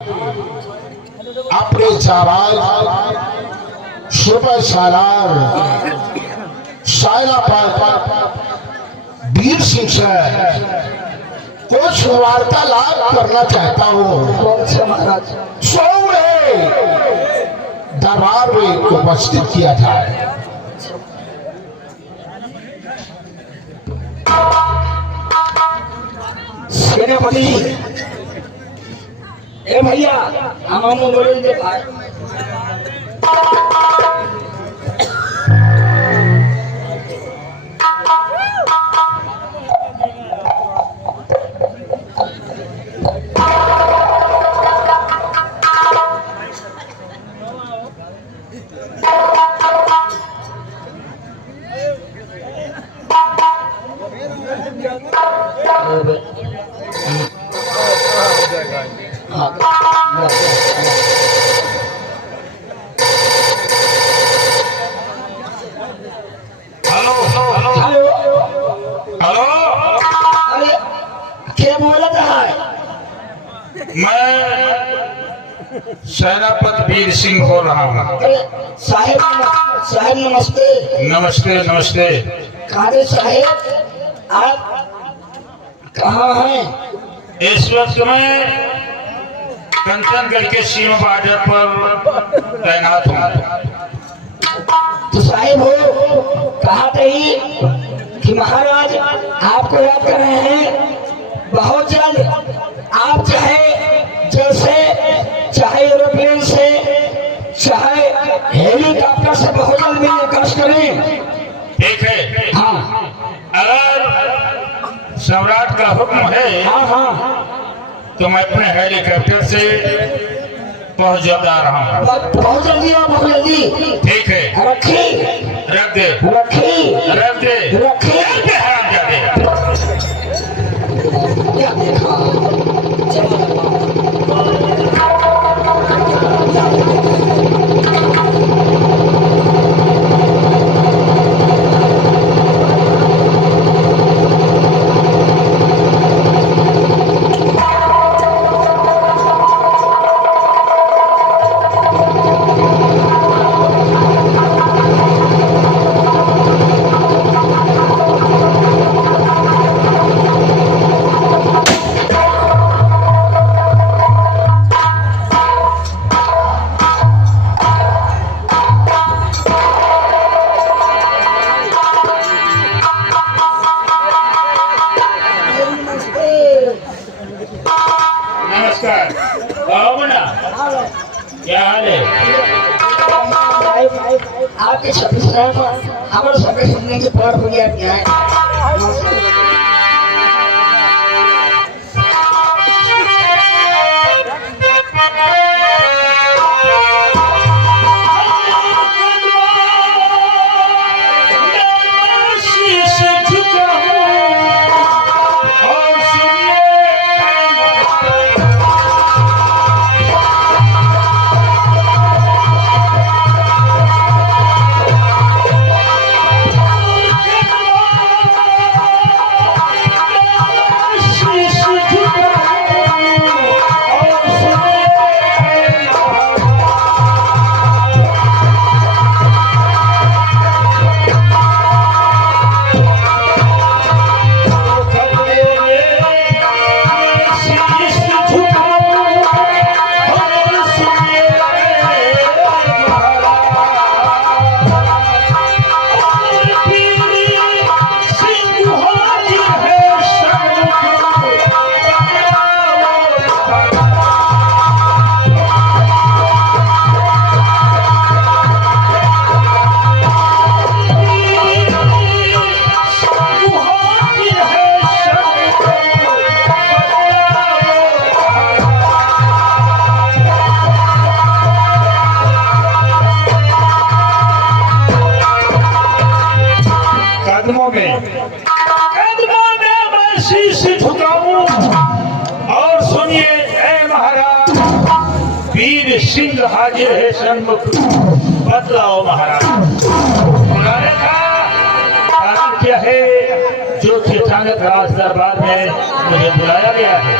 अपने जाबाज सुपर सालार शायरा पर वीर सिंह से कुछ वार्तालाप करना चाहता हूँ। सौरे दरबार में उपस्थित किया जाए। सेनापति ए भैया हम बोलेंगे भाई सेनापति वीर सिंह बोल रहा हूँ। साहेब साहेब नमस्ते। नमस्ते नमस्ते। कादे साहेब आप कहाँ हैं? इस वक्त मैं कंचनगढ़ के सीमा बॉर्डर पर तैनात हूँ। तो साहेब हो कहा थी कि महाराज आपको याद कर रहे हैं। बहुत जल्द आप चाहे एरोप्लेन से चाहे हेलीकॉप्टर से बहुत जल्द मिलने कष्ट करें। ठीक है। हाँ अगर सम्राट का हुक्म है हाँ हाँ तो मैं अपने हेलीकॉप्टर से पहुंच जा रहा हूँ। बहुत जल्दी आओ, बहुत जल्दी। ठीक है। रखी रख दे रखी रख दे रखी रख दे हरामजादे। क्या देखा नमस्कार। बना क्या हाल है? आपके छब्बीस हमारे सबके सुनने के पर हो गया। कदमों में मैं शीश झुकाऊं और सुनिए ऐ महाराज वीर सिंह हाजिर है सन्मुख। बतलाओ महाराज उन्होंने कहा कारण क्या है जो अचानक राज दरबार में मुझे बुलाया गया है?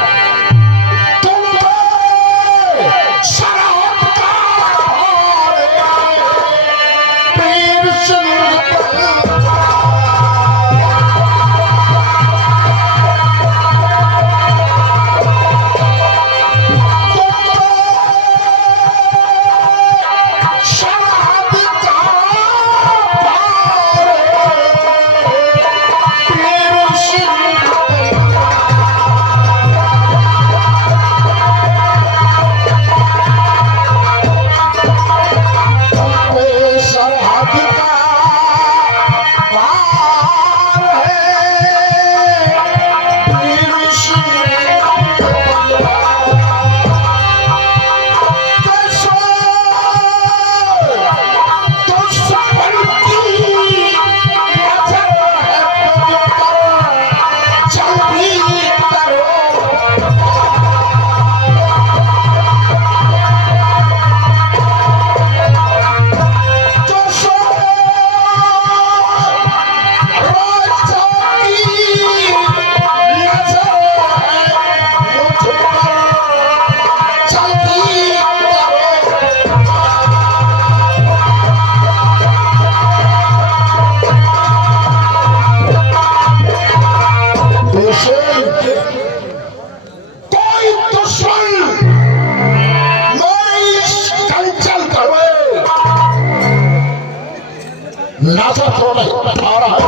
सागर तो नहीं आ रहा है।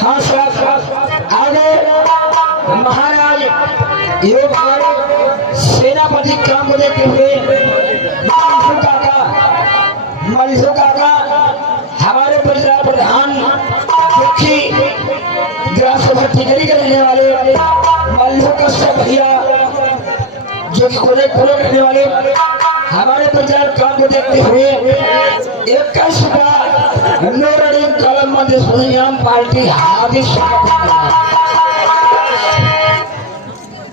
हाँ साहब, आगे महाराज योग हमारे सेनापति काम को देखते हुए मरीजों काका हमारे परिवार प्रधान मुखी ग्राम सभा टिकरी के रहने वाले मल्लू कश्यप भैया जो कि खोले रहने वाले हमारे परिवार काम को देखते हुए 21 नूरुद्दीन कलम मंदिर पार्टी हार्दिक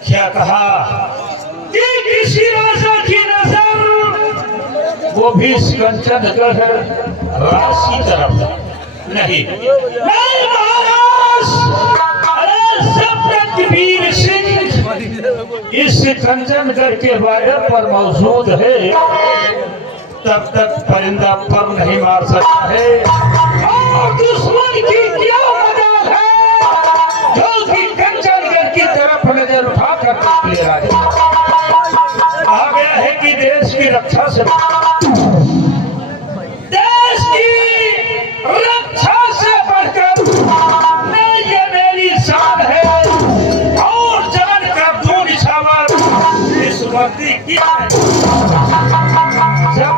क्या कहा कि किसी राजा की नजर वो भी कंचनगढ़ राशि तरफ नहीं महाराज। अरे जब तक वीर सिंह इस कंचनगढ़ के बारे पर मौजूद है तब तक परिंदा पर नहीं मार सकता है। और दुश्मन की क्या मजाल है जो कि कंचनगढ़ की तरफ नजर उठाकर ले राजा आ गया है कि देश की रक्षा से बढ़कर ये मेरी शान है। और जवन का दो निशावर इस वर्दी की सब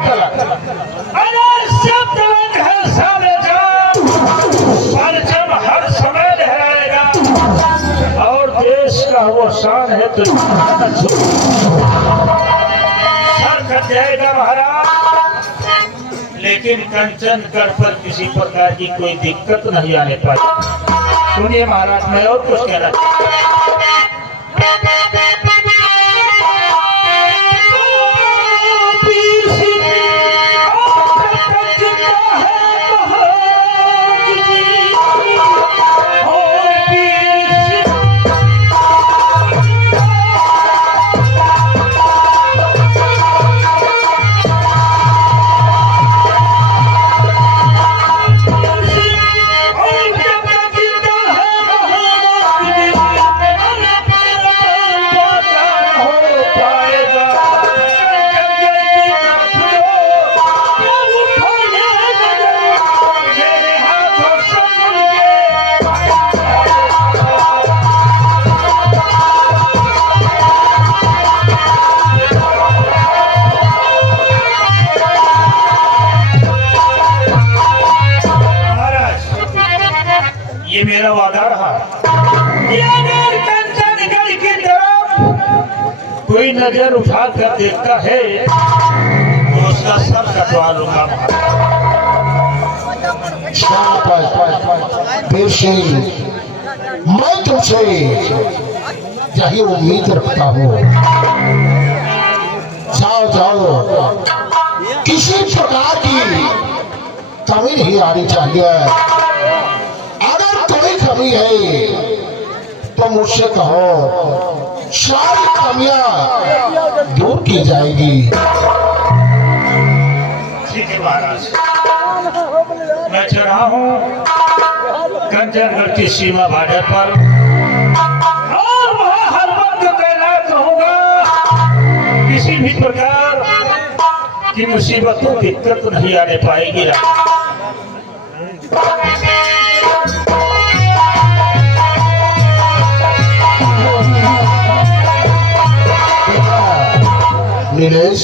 तलक है सारे जान परचम हर समय लहराएगा। और देश का वो शान है तो सर कट जाएगा महाराज। लेकिन कंचनगढ़ पर किसी प्रकार की कोई दिक्कत नहीं आने पाई। सुनिए महाराज, मैं और कुछ कहना ये मेरा वादा रहा। कंचनगढ़ की तरफ कोई नजर उठा कर देखता है तो उसका सर कटवा लूंगा। वीर सिंह, मैं तुमसे यही उम्मीद रखता हूँ। जाओ जाओ, किसी प्रकार की कमी नहीं आनी चाहिए। कोई कमी है तो मुझसे कहो, सारी कमियां दूर की जाएगी। ठीक है महाराज, मैं चढ़ा हूँ कंचनगढ़ की सीमा भाड़े पर और वहाँ हर वक्त तैनात रहूंगा। किसी भी प्रकार की मुसीबतों दिक्कत नहीं आने पाएगी। नीलेश,